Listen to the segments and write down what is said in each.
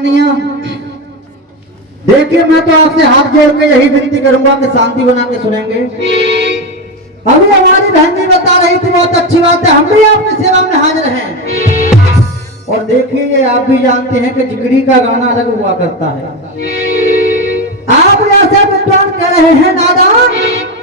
माननीय, देखिए मैं तो आपसे हाथ जोड़ के यही विनती करूंगा कि शांति बना के सुनेंगे। अभी हमारी बहन जी बता रही थी, बहुत अच्छी बात है, हम भी आपकी सेवा में हाजिर हैं। और देखिए ये आप भी जानते हैं कि जिगरी का गाना अलग हुआ करता है। आप ऐसे विद्वान कह रहे हैं नादान,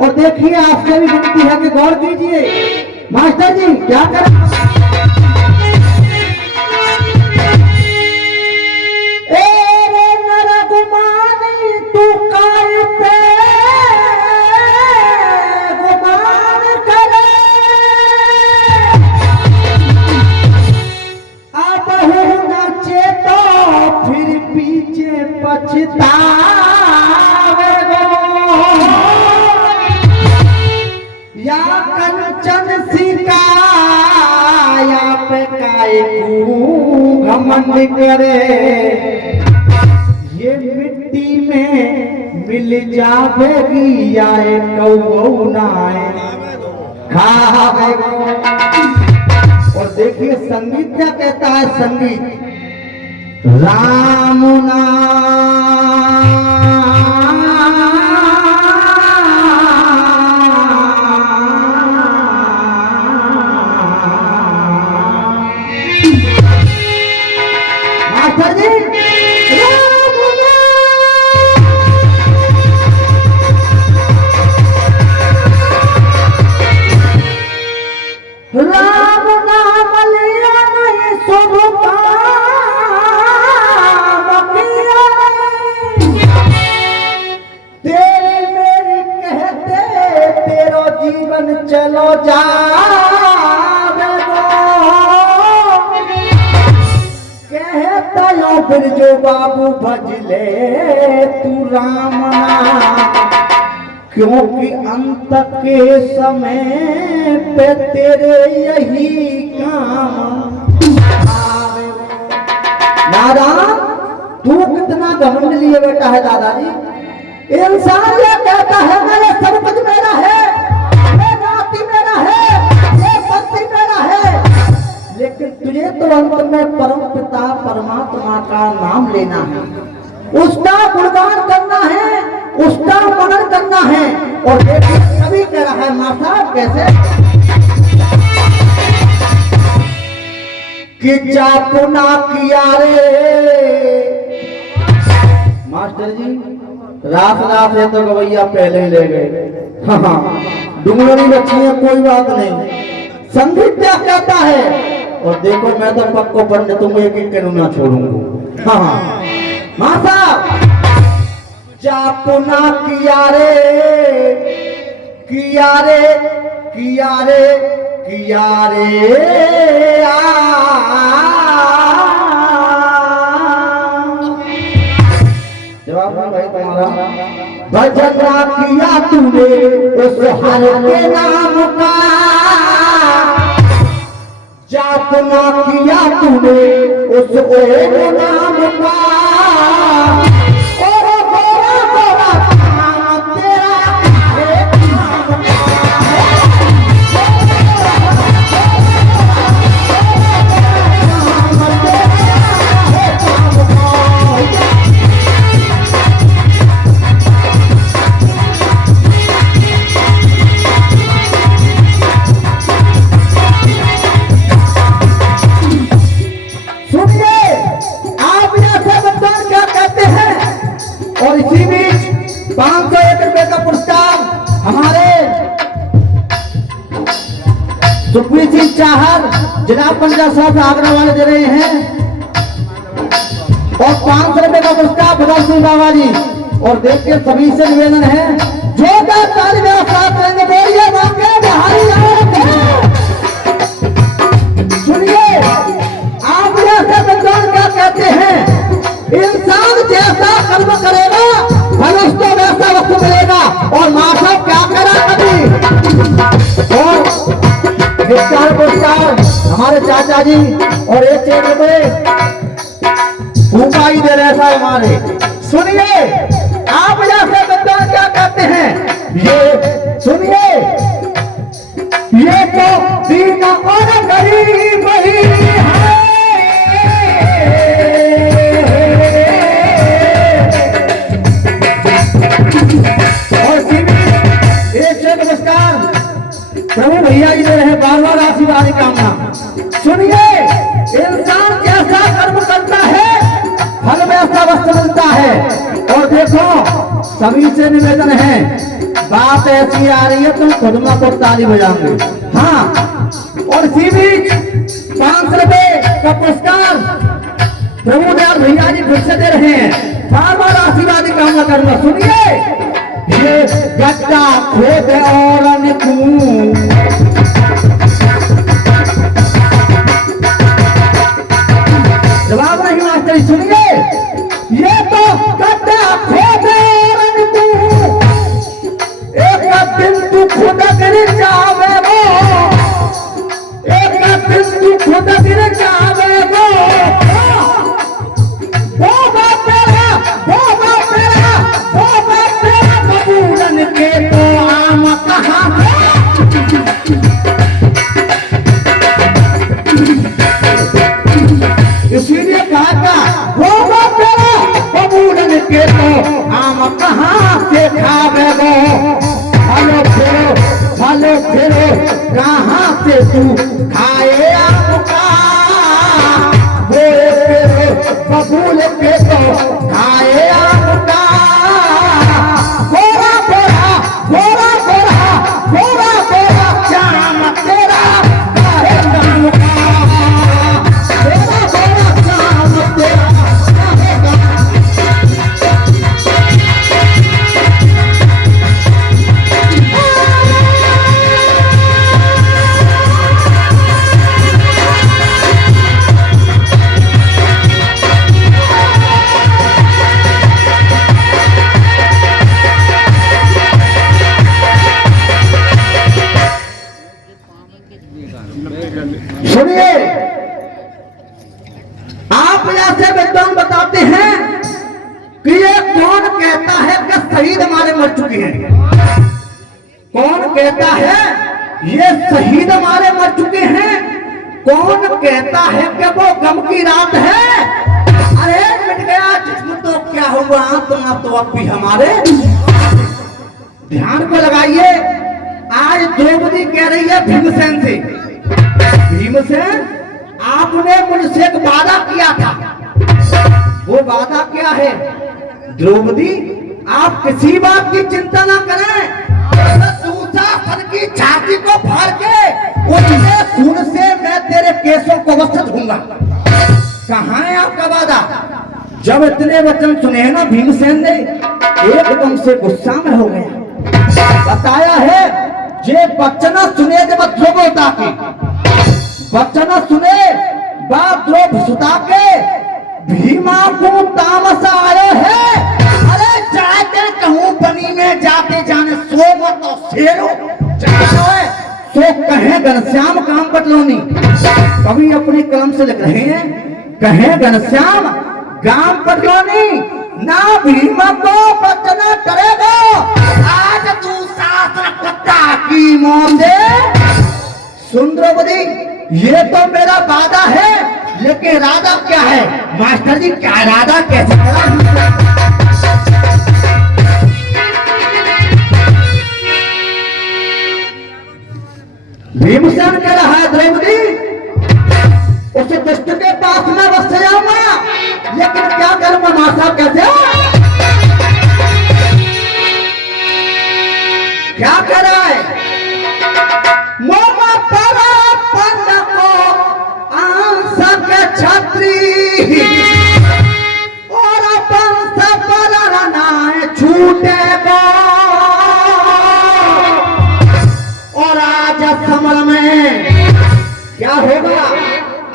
और देखिए आपसे भी विनती है कि गौर कीजिए। मास्टर जी क्या करें? या कंचन सिकाया पे काय घमंड करे, ये मिट्टी में मिल जावेगी आए कौनाए खावेगो। और देखिए संगीत क्या कहता है, संगीत राम नाम मास्टर जी, राम नाम लिया नहीं शुभ काम किया, तेरी मेरी कहते तेरा जीवन चलो जावेगो। कहता यो फिर जो बाबू भजले तू राम नाम, क्योंकि अंत के समय पे तेरे यही काम आवेगो। नारायण तू कितना घमंड लिए बैठा है दादाजी। इंसान ये कहता है मेरे सब कुछ मेरा है, ये नाती मेरा है, ये पति मेरा है, लेकिन तुझे तो अंत में परम पिता परमात्मा का नाम लेना है, उसका गुणगान करना है, उसका मनन करना है। और देखिए कभी कह रहा है मां साहब कैसे कि जापुना किया रे। मास्टर जी रात रात है तो गवैया पहले ही ले गए। हाँ डुंगरी बच्ची है, कोई बात नहीं। संगीत क्या कहता है, और देखो मैं तो पक्को पंडित तुम एक एक ना छोड़ूंगा। हाँ मां साहब जापुना किया रे, किया रे, किया रे, किया रे जवाब भाई तुम्हारा। भजना किया तूने उस हर के नाम का, जापना किया तूने उस एक नाम का, और गोरा गोरा नाम तेरा एक नाम का। और इसी बीच 501 रुपए का पुरस्कार हमारे सुखबीर सिंह चाहर जनाब पंजाब साहब आगरा वाले दे रहे हैं, और 500 रुपए का पुरस्कार भगत सिंह बाबा जी। और देखिए सभी से निवेदन है जोरदार ताली मेरा साथ करेंगे, बोलिए बांके बिहारी सुनिए। आप जैसे विद्वान क्या कहते हैं, इंसान जैसा कर्म करेगा फल उसको वैसा वस्तु मिलेगा। और मां साहब क्या करा कभी, और पुरस्कार हमारे चाचा जी और एक चेक रुपए ऊपाई दे रहे साहब हमारे। सुनिए आप जैसे विद्वान क्या कहते हैं, ये सुनिए, ये तो दीन और गरीब ही है, सुनिए, इंसान जैसा कर्म करता है फल वैसा वस्तु मिलता है। और देखो, सभी से निवेदन है, बात ऐसी आ रही है तुम खुद में को ताली बजाओगे। हाँ, और इसी बीच 500 रुपए का पुरस्कार प्रभु दयाल भैया जी फिर से दे रहे हैं। बार बार आशीर्वाद की कामना करूंगा। सुनिए, ये गड्ढा खोद और जवाब नहीं मास्टर। सुनिए, ये तो गड्ढा खोद और एक दिन तू खुद गिर जावे वो, एक दिन तू खुद गिर जावे वो, बबूलन के तो आम कहाँ इसीलिए कहा वो तेरा बबूलन के तो आम कहाँ से खावे वो। फलो फिरो कहाँ से तू खाए आम का, वो फिरो बबूल के तो खाए आम का। गोरा गोरा गोरा गोरा गोरा गोरा चाम तेरा काहे काम का, गोरा गोरा चाम तेरा काहे काम। सुनिए, आप ऐसे विद्वान बताते हैं कि ये कौन कहता है कि शहीद हमारे मर चुके हैं। कौन कहता है ये शहीद हमारे मर चुके हैं। कौन कहता है कि वो गम की रात है। अरे मिट गया जिस्म तो क्या हुआ, आत्मा तो अब भी हमारे। ध्यान को लगाइए, आज द्रौपदी कह रही है भीमसेन से, भीमसेन आपने मुझसे एक वादा किया था। वो वादा क्या है? द्रौपदी आप किसी बात की चिंता ना करें, दुशासन की छाती को फाड़ के उसके खून से मैं तेरे केसों को वस्त्र धूंगा। कहाँ है आपका वादा? जब इतने वचन सुने ना भीमसेन ने एकदम से गुस्सा में हो गया। बताया है जे वचन सुने जब द्रौपदी की वचन सुने बात द्रोप सुता के भीमा को तामस आए है। अरे जाके कहूं बनी में जाते जाने सो मत तो शेरो सो कहे घनश्याम काम बदलोनी। कभी अपनी कलम से लिख रहे हैं, कहे घनश्याम गांव बदलोनी ना भीमा को वचन करेगा। आज तू शास्त्र कुत्ता की मौत दे। सुन द्रौपदी, ये तो मेरा वादा है, लेकिन इरादा क्या है? मास्टर जी क्या इरादा कैसे करा? भीमसेन कह रहा है द्रौपदी उस दुष्ट के पास में बस जाऊंगा, लेकिन क्या करूंगा? मासा कैसे क्या कर रहा है? मोमा परा पन्न को आंसक छत्री और पंस पर रनाए छूटेगा। और आज समर में क्या होगा?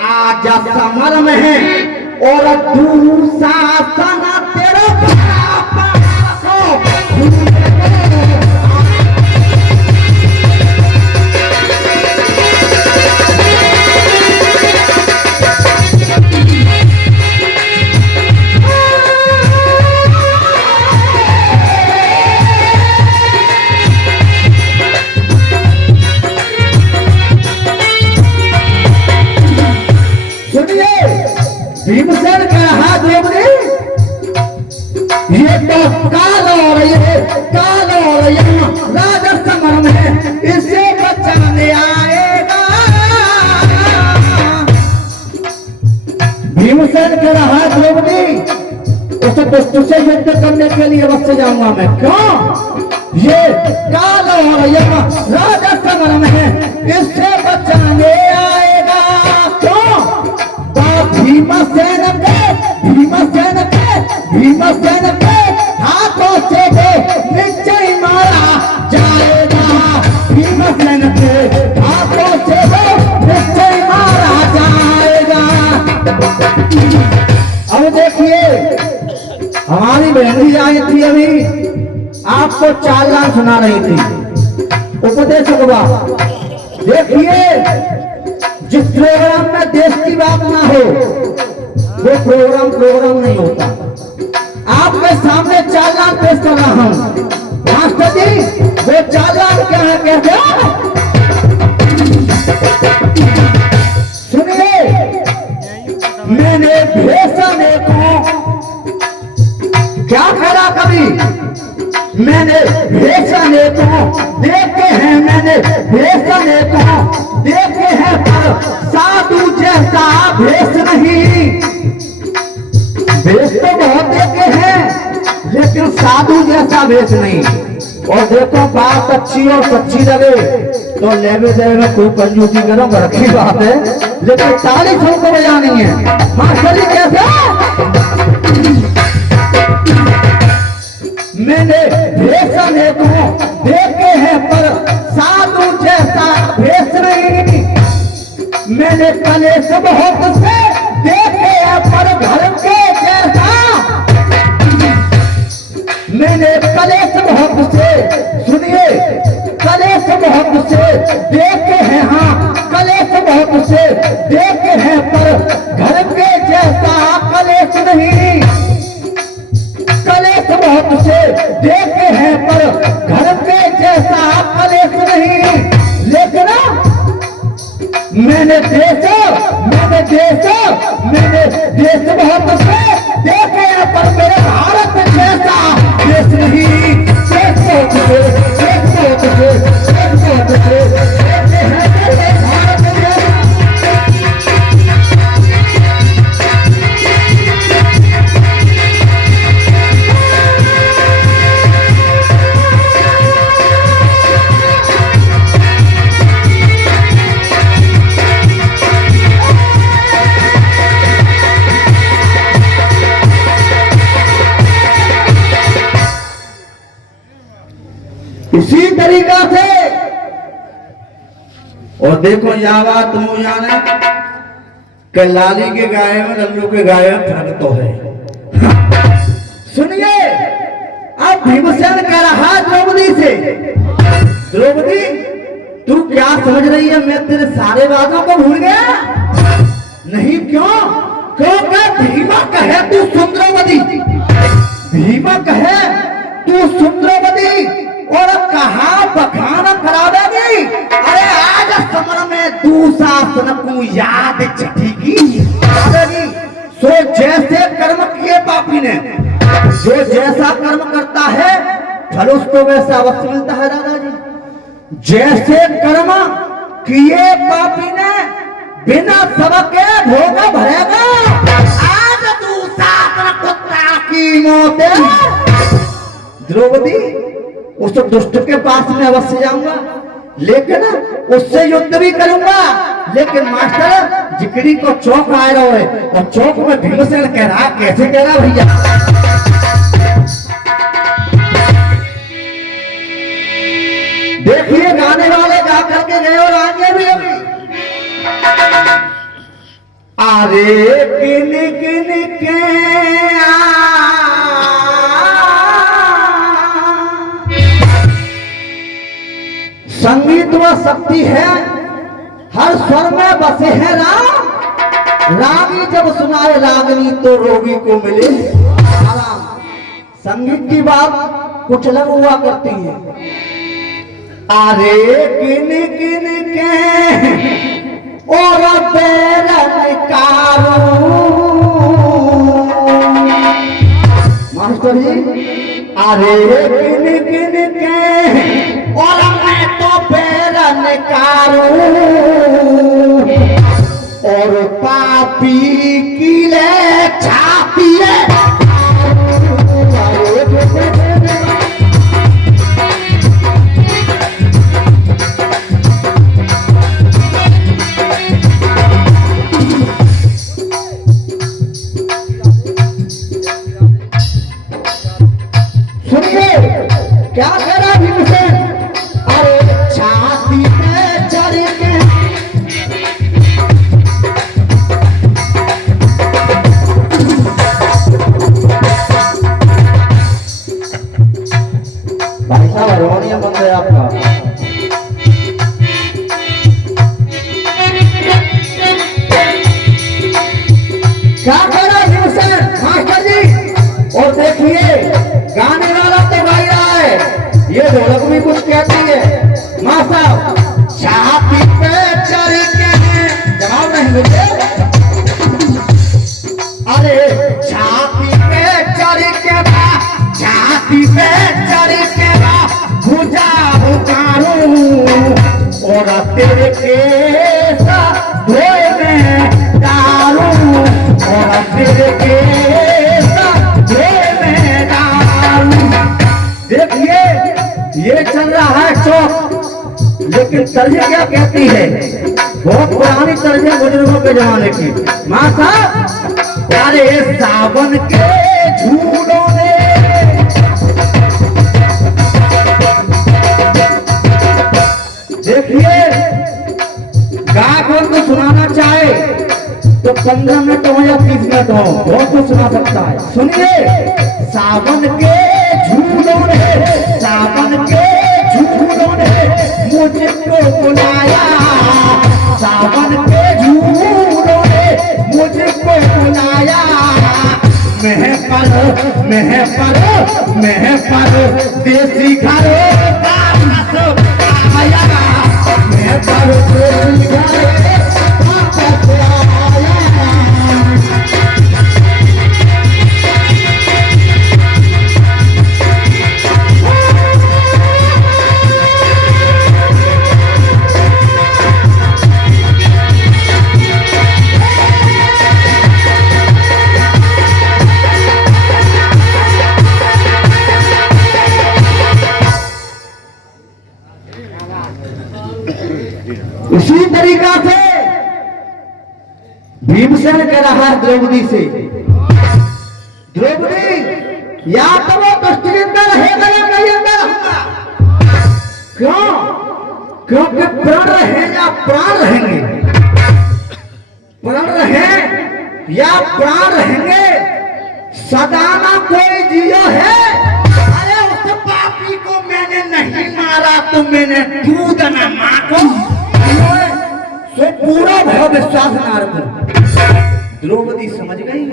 आज समर में है और दुशासन तेरा भीमसेन का हाथ द्रौपदी ये तो काल और ये काल और राजा समर में इसे बचाने आएगा। भीमसेन कह रहा है द्रौपदी उस दुष्ट से युद्ध करने के लिए अवश्य जाऊंगा मैं। क्यों? ये काल और यम राजा संग्राम है, इससे बचाने आएगा। क्यों? भीमसेन के हाथों से निश्चय मारा जाएगा। भीमसेन के हाथों से निश्चय मारा जाएगा। अब देखिए हमारी बहन आई थी, अभी आपको चाल सुना रही थी उपदेशक बात। देखिए जिस प्रोग्राम में देश की बात ना हो वो प्रोग्राम नहीं होता। आपके सामने चालान पेश कर रहा हूं। मास्टर जी वो चालान क्या है कहते हैं? सुनिए, मैंने भेषने को क्या करा कभी? मैंने भेषने को देखे हैं, मैंने भेषने को देखे हैं, पर साधु जैसा भेष नहीं। भेष तो बहुत देखे हैं लेकिन साधु जैसा भेष नहीं। और देखो बात अच्छी और सच्ची लगे तो लेवे देवे में खूब कंजूसी करो, रखी बात है, लेकिन ताली सबको बजानी है। मास्टर जी कैसे? मैंने भेषने को देखे हैं पर साधु जैसा भेष नहीं। मैंने कलेश बहुत से देखे हैं पर घर के जैसा। मैंने कलेश बहुत से, सुनिए, कलेश बहुत से देखे हैं, हाँ कलेश बहुत से देखे हैं पर घर के जैसा कलेश नहीं। कलेश बहुत से देखे हैं पर घर के जैसा कलेश नहीं। लेकिन मैंने देश बहुत से देखे हैं पर मेरे भारत जैसा देश नहीं। देश बहुत से इसी तरीका से। और देखो यह बात मुझे कि लाली के गाय में लल्लू के गाय में फर्क तो है। सुनिए, अब भीमसेन कह रहा द्रौपदी से, द्रौपदी तू क्या समझ रही है मैं तेरे सारे वादों को भूल गया? नहीं। क्यों? क्योंकि भीमा कहे तू सुंदरवती, भीमा कहे तू सुंदरवती और कहा बखान करावेगी। अरे आज समर में दुशासन को याद छठी की आवेगी। सो जैसे कर्म किए पापी ने, जो जैसा कर्म करता है फल उसको वैसा अवश्य मिलता है। दादाजी जैसे कर्म किए पापी ने बिना सबक के भोग भरेगा। आज दुशासन कुत्ता की मौत। द्रौपदी उस दुष्ट के पास में अवश्य जाऊंगा, लेकिन उससे युद्ध भी करूंगा। लेकिन मास्टर जिकड़ी को चौक आए रहे और चौक में भीमसेन कह रहा, कैसे कह रहा भैया? देखिए गाने वाले गा करके गए और आगे भी अभी अरे किन किन के संगीत व शक्ति है, हर स्वर में बसे हैं राम। रागी जब सुनाए रागनी तो रोगी को मिले आराम। संगीत की बात कुछ अलग हुआ करती है। अरे किन किन के और पैरन कारू, मास्टर जी अरे किन किन के और मैं तो पैरन कारू और पापी की ढोलक भी कुछ कहती है। माँ साहब छाती पे चढ़ के जवाब नहीं मुझे। अरे छाती पे चढ़ के छाती पे चढ़ के भुजा उतारूं और तेरे केस धोए में डालूं और तेरे केस धोए में डालूं। देखिए ये चल रहा है चौक, लेकिन तर्ज क्या कहती है? बहुत पुरानी तर्ज है बुजुर्गों के जमाने की। माँ साहब अरे सावन के झूलों ने देखिए गायक को सुनाना चाहे तो 15 मिनट हो या 30 मिनट हो, बहुत कुछ सुना सकता है। सुनिए सावन के झूलों ने, सावन के झूलों ने मुझको बुलाया, सावन के झूलों ने मुझको बुलाया। महफल महफल महफल देसी घरों का नस आया, महफल देसी घरों का नस आया। इसी तरीका से भीमसेन कह रहा है द्रौपदी से, द्रौपदी या तो वो कष्टी अंदर रहेगा या मैं अंदर रहूंगा। क्यों? क्योंकि प्राण रहे या प्राण रहेंगे, प्राण रहे या प्राण रहेंगे, सदा ना कोई जियो है। अरे उस पापी को मैंने नहीं मारा तो मैंने दूध न मां को तो पूरा भय विश्वास नारद। द्रौपदी समझ गई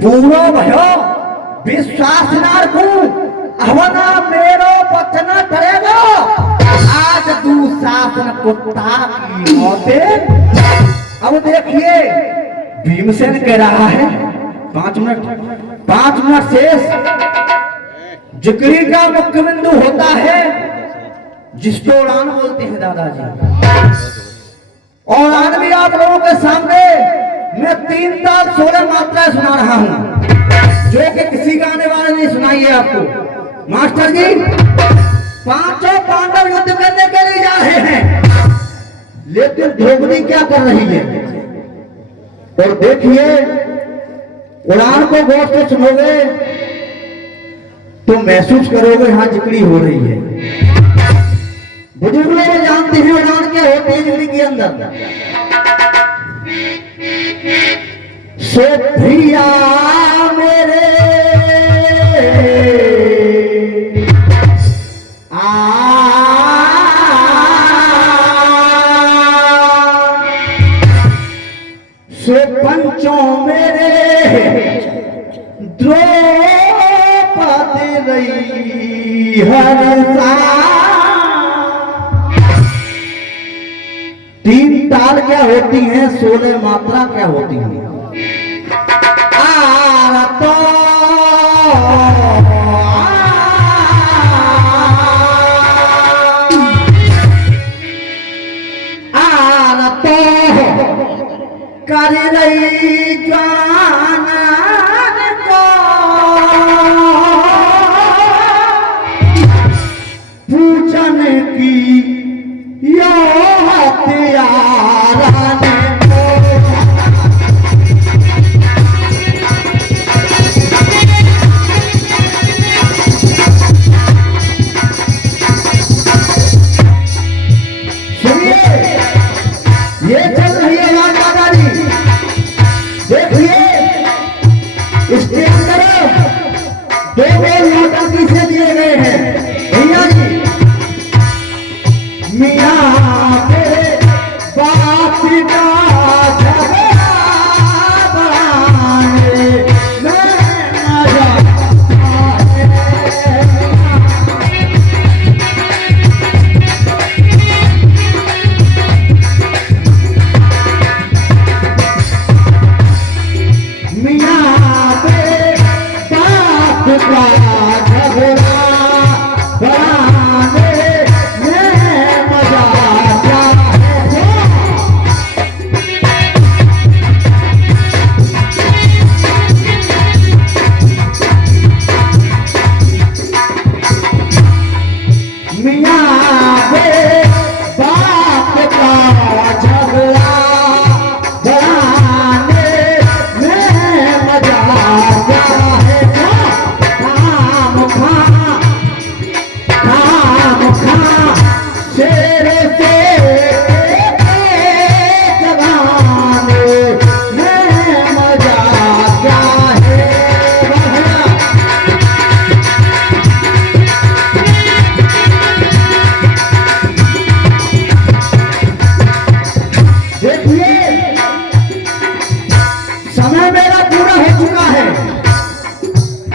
पूरा भय विश्वास नारद अवना मेरो वचन करेगा आज तू शासन कुत्ता की मौते। अब देखिए भीमसेन कह रहा है 5 मिनट शेष। जिक्री का मुख्य बिंदु होता है जिसको उड़ान बोलते हैं दादाजी। और आज भी आप लोगों के सामने मैं 3 ताल 16 मात्रा सुना रहा हूं जो कि किसी गाने वाले ने सुनाई है आपको। मास्टर जी 5 पांडव युद्ध करने के लिए जा रहे हैं, लेकिन द्रौपदी क्या कर रही है? और देखिए उड़ान को गौर से सुनोगे तो महसूस करोगे हाँ जिक्री हो रही है। बुजुर्ग लोग जानते हैं उड़ान क्या होती है जिंदगी के अंदर। सो भैया मेरे सो पंचों मेरे द्रौपदी रही हर साल। 3 ताल क्या होती हैं, 16 मात्रा क्या होती हैं? कर रही जान को पूछन की यो हथियार ये चल रही है दादाजी। देखिए इसके अंदर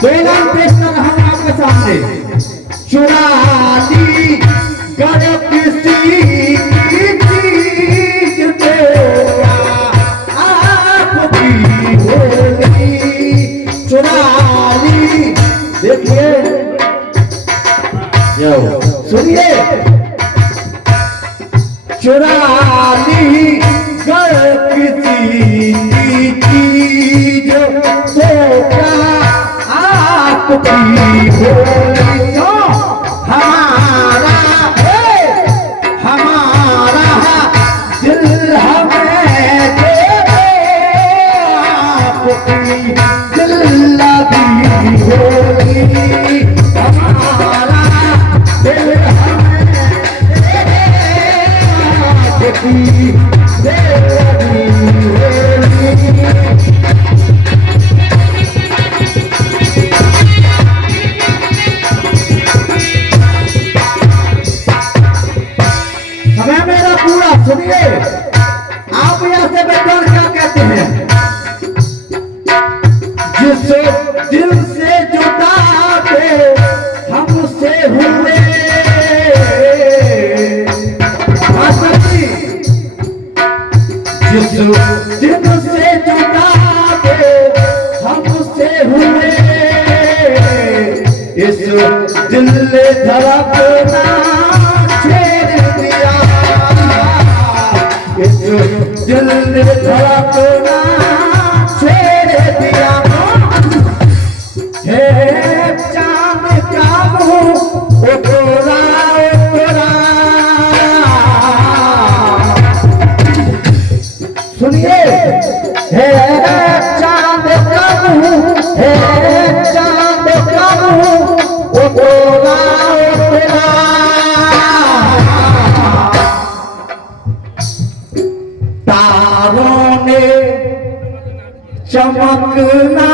बेगम पेशकर हम आपके सामने चुरा ली गर किसी की चीज पे आपकी होली चुरा ली। देखिए सुनिए चुरा ली गर किसी की चीज तो क्या आपकी होली तो हमारा हमारा दिल हमें दे आपकी दिल लगी होली हमारा दिल हमें दे आपकी दिल लगी होली। समय मेरा पूरा सुनिए आप यहां से विद्वान क्या कहते हैं जिस दिल से जुदा थे हमसे हुए जिस दिल से जुदा थे हमसे हुए इस दिल ने धड़कना दिल ने धड़कना छेड़ दिया है चांद का मुंह ओ तोरा सुनिए है चांद का मुंह है चांद का मुंह ओ तोरा तारों ने चमकना